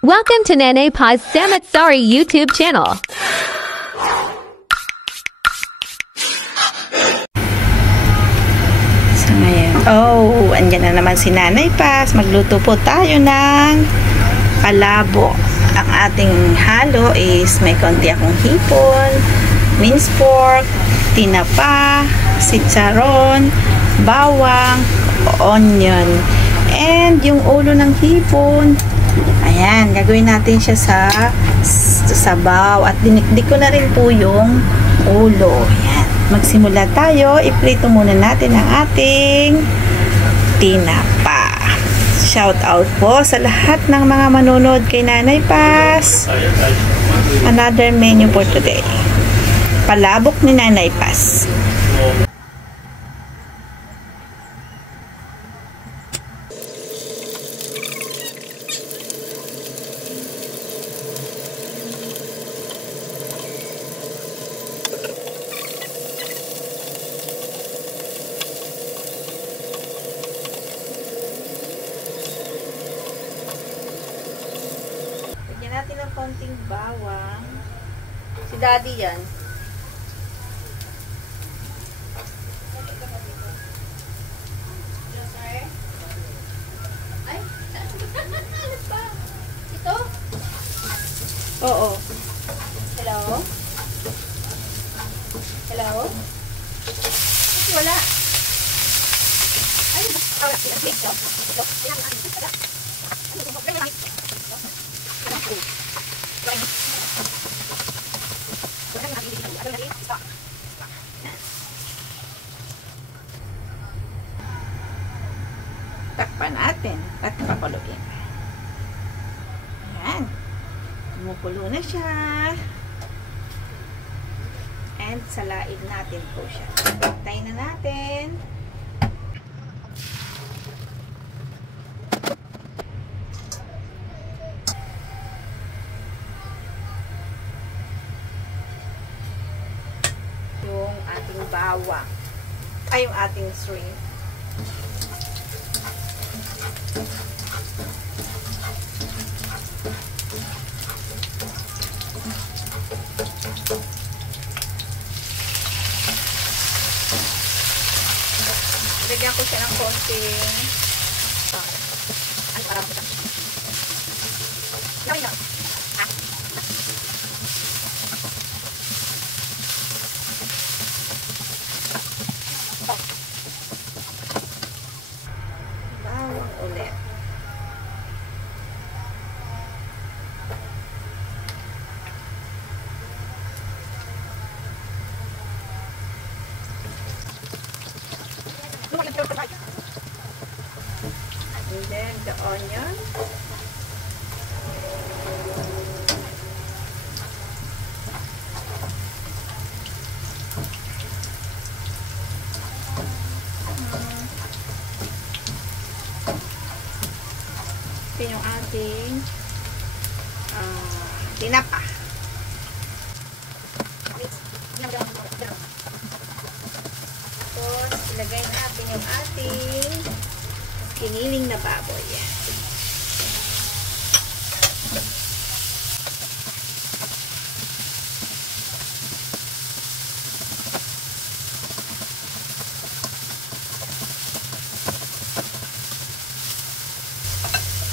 Welcome to Nene Pa's Samatsari YouTube channel. So ngayon, andyan na naman si Nanay Paz. Magluto po tayo ng palabok. Ang ating halo is may konti akong hipon, minced pork, tinapa, sitsaron, bawang, onion, and yung ulo ng hipon. Ayan, gagawin natin siya sa sabaw at dinikdik ko na rin po yung ulo. Ayan, magsimula tayo. Iprito muna natin ang ating tinapa. Shout out po sa lahat ng mga manonood kay Nanay Paz. Another menu for today. Palabok ni Nanay Paz. Lagyan natin ng konting bawang. Si Daddy yan. Ay, ito? Oo. Hello? Hello? Kasi wala. Ay, takpan natin at pakuluin. Ayan. Kumukulo na siya. And salain natin po siya. Tayo na natin. Yung ating bawang. Ay, yung ating shrimp. Lagyan ko siya ng konting ano parang puta. Lawin lang. Bawang ulit. And then the onion. Ito yung ating tinapa. Tapos ilagay natin yung ating kiniling na baboy. Yan.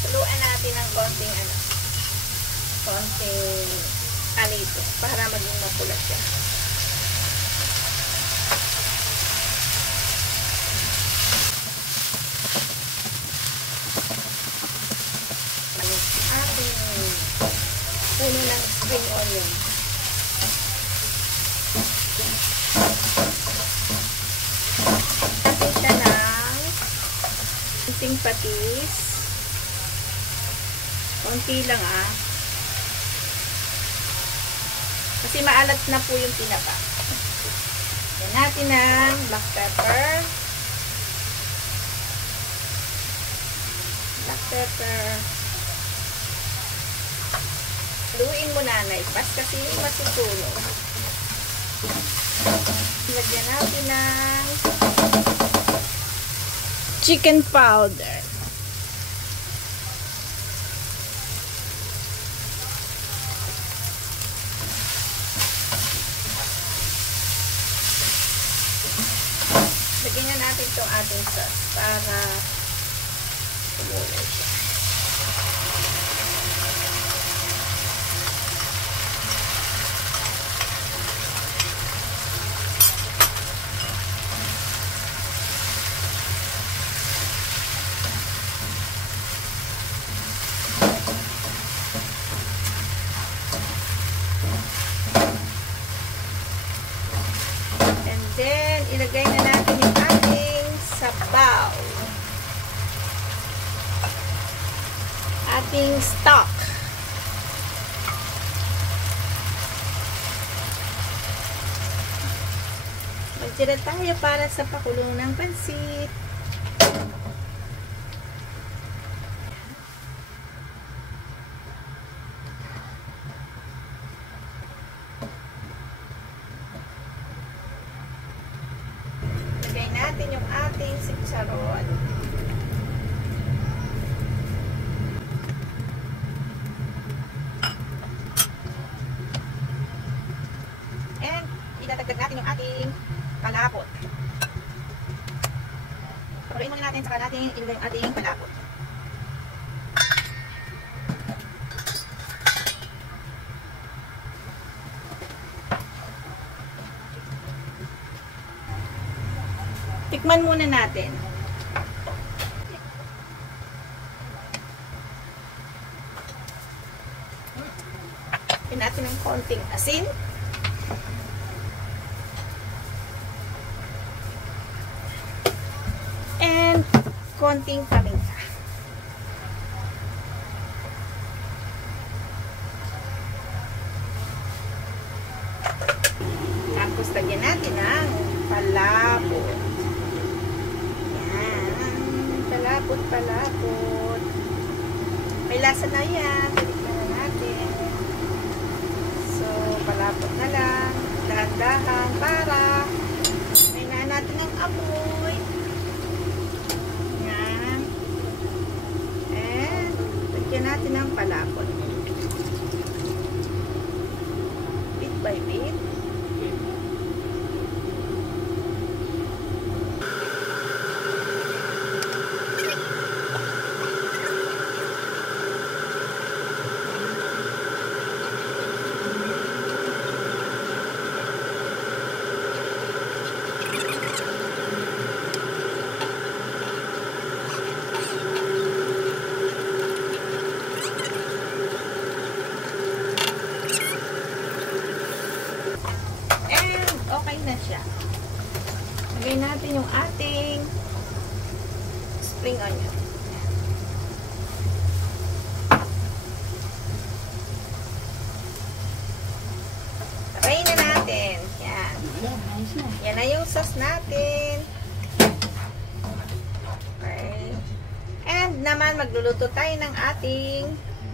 Tuluan natin ng konting konting anito para maging mapulat siya. Puno ng spring onion. Natin siya ng kunting patis. Konti lang kasi maalat na po yung tinapa. Yan natin ng black pepper. Black pepper. Haluin mo Nanay Paz kasi masusunog. Lagyan natin ng chicken powder. natin itong ating sauce para kumulo siya. Then, ilagay na natin yung ating sabaw. Ating stock. Magtira tayo para sa pakulong ng pansit. Natin yung ating sitsaron. And idadagdag natin yung ating palapot. Pakuloyin muna natin, saka natin ilagay yung ating palapot. Tikman muna natin. Pin natin ng konting asin. And konting paminta. Tapos lagyan natin ng palabok. Palapot. May lasa na yan. Tinikman na natin. So, palapot na lang. Dahan-dahan para mainaan natin ang amoy. Yan. And, lagyan natin ang palapot. Bit by bit. Okay na siya. Lagay natin yung ating spring onion. Lagay na natin. Yan. Yan na yung sauce natin. Okay. And naman magluluto tayo ng ating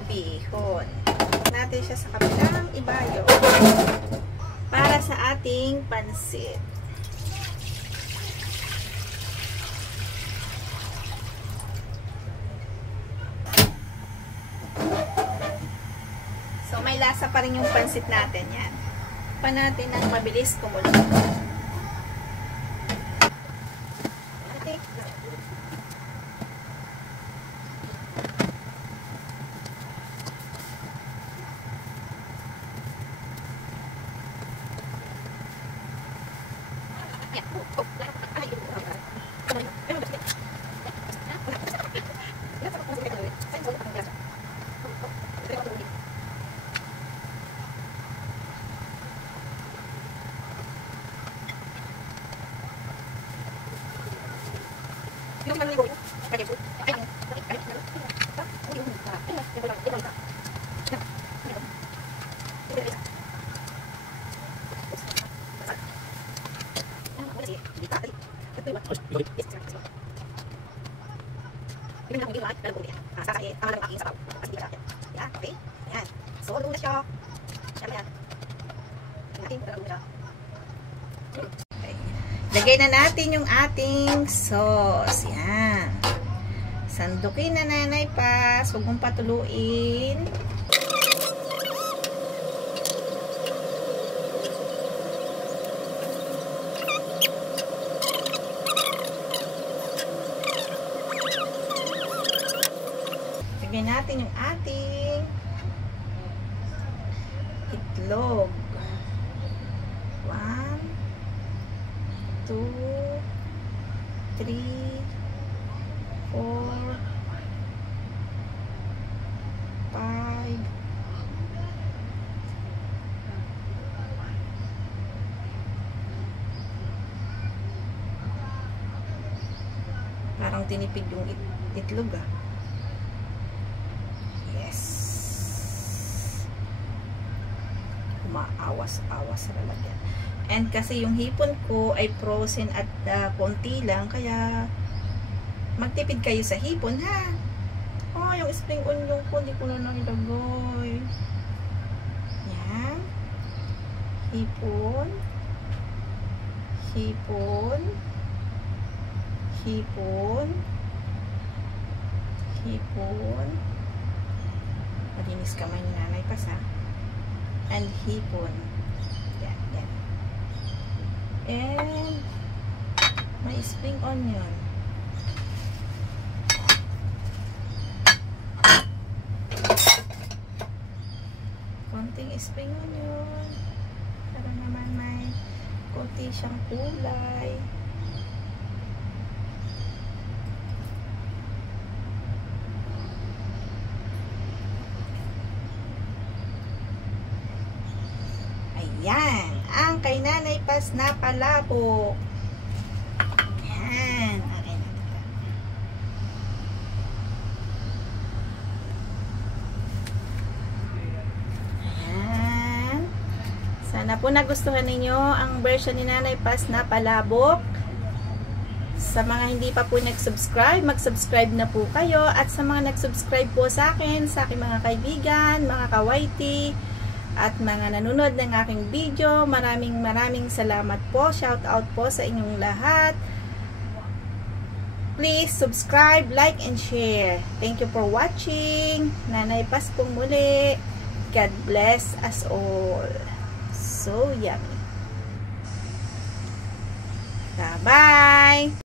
bihon. Natin siya sa kabilang ibayo. Para sa ating pansit. So, may lasa pa rin yung pansit natin. Yan. Pa natin ng mabilis kumulo. Lagay na natin yung ating sauce. Yan. Sandukin na nanay pa. Huwag mong patuluin. Lagyan natin yung ating itlog. 1, 2, 3, 4, 5, parang tinipid yung itlog ah. Yes. Umaawas-awas sa lalagyan. And kasi yung hipon ko ay frozen at konti lang, kaya magtipid kayo sa hipon ha. Oh, yung spring onion ko hindi ko na nilagay. Yan. Hipon. Hipon. Hipon. Hipon. Malinis kamay ni Nanay Paz ha. And hipon. Yan, yan. And may spring onion. Konting spring onion. Para naman may konti siyang kulay. Ayan, ang kay Nanay Paz na palabok. Ayan, okay na ito. Ayan. Sana po nagustuhan ninyo ang version ni Nanay Paz na palabok. Sa mga hindi pa po nag-subscribe, mag-subscribe na po kayo. At sa mga nag-subscribe po sa akin, sa aking mga kaibigan, mga kawaiti, at mga nanonood ng aking video, maraming salamat po. Shout out po sa inyong lahat. Please subscribe, like, and share. Thank you for watching. Nanay Paz po muli. God bless us all. So yummy. Bye-bye.